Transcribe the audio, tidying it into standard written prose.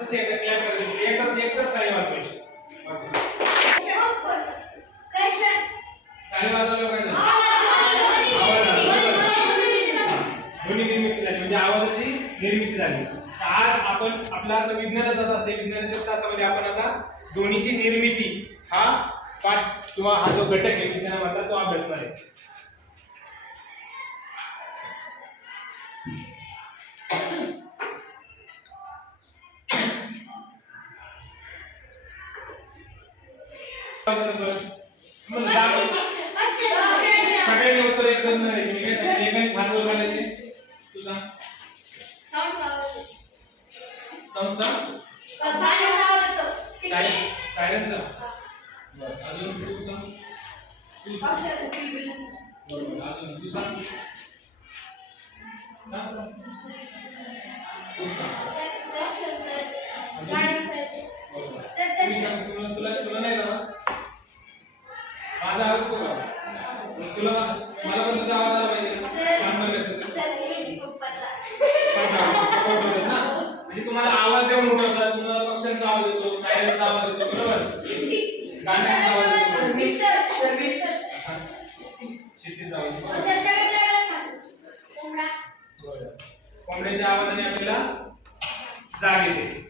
तसे एकदा क्लॅप करायचे, एकच ताली वाजवायची. ताली वाजवल्यावर काय झालं? आवाज आला. ध्वनी निर्मिती झाली म्हणजे आवाजाची निर्मिती झाली. आज आपण आपला आता विज्ञानाचा तास आहे, विज्ञानाच्या तासामध्ये आपण आता ध्वनीची निर्मिती हा पाठ किंवा हा जो घटक आहे विज्ञानामधला तो अभ्यासणार आहे. सगळ्यांनी उत्तर एकदम द्यायचे. एकाने सांगून बोलायचे. तू सांग. संस्था सायरनचा. बरं अजून तू सांग. अजून तू सांग. तुला नाही आवाज? माझा आवाज येतो का? तुला मला पण तुझा आवाज आला पाहिजे. सांग बरं कशाचा? म्हणजे तुम्हाला आवाज देऊन उठवतात. तुम्हाला पक्ष्यांचा आवाज येतो, सायरनचा आवाज येतो, बरोबर? गाण्याचा आवाज येतो, शेतीचा आवाज येतो. कोंबड्याच्या आवाजाने आपल्याला जाग येते.